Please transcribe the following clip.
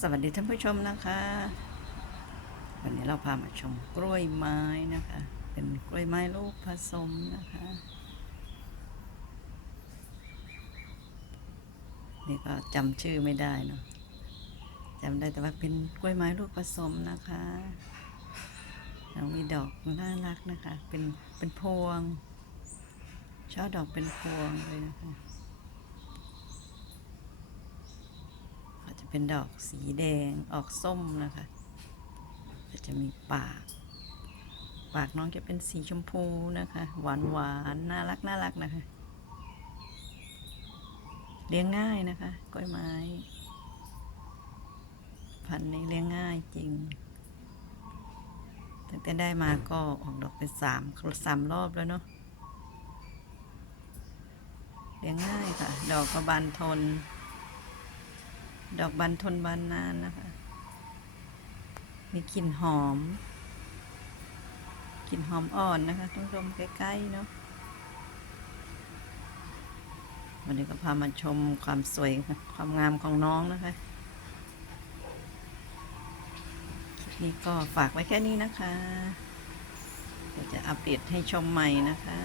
สวัสดีท่านผู้ชมนะคะ วันนี้เราพามาชมกล้วยไม้นะคะ เป็นกล้วยไม้ลูกผสมนะคะ นี่ก็จำชื่อไม่ได้เนาะจำได้แต่ว่าเป็นกล้วยไม้ลูกผสมนะคะแล้วมีดอกน่ารักนะคะ เป็นเป็นพวงช่อดอกเป็นพวงเลยนะคะ ก็จะ เป็นดอกสีแดงออกส้มนะคะก็จะมีปาก ปากน้องจะเป็นสีชมพูนะคะ หวานหวานๆน่ารักน่ารักนะคะ เลี้ยงง่ายนะคะ กล้วยไม้ พันธุ์นี้เลี้ยงง่ายจริง ตั้งแต่ได้มาก็ออกดอกเป็นสามสามรอบแล้วเนาะเลี้ยงง่ายค่ะ ดอกกระบานทน ดอกบานทนบานนานนะคะ มีกลิ่นหอม กลิ่นหอมอ่อนนะคะต้องดมใกล้ๆเนาะ วันนี้ก็พามาชมความสวยค่ะความงามของน้องนะคะคลิปนี้ก็ฝากไว้แค่นี้นะคะเดี๋ยวจะอัปเดตให้ชมใหม่นะคะ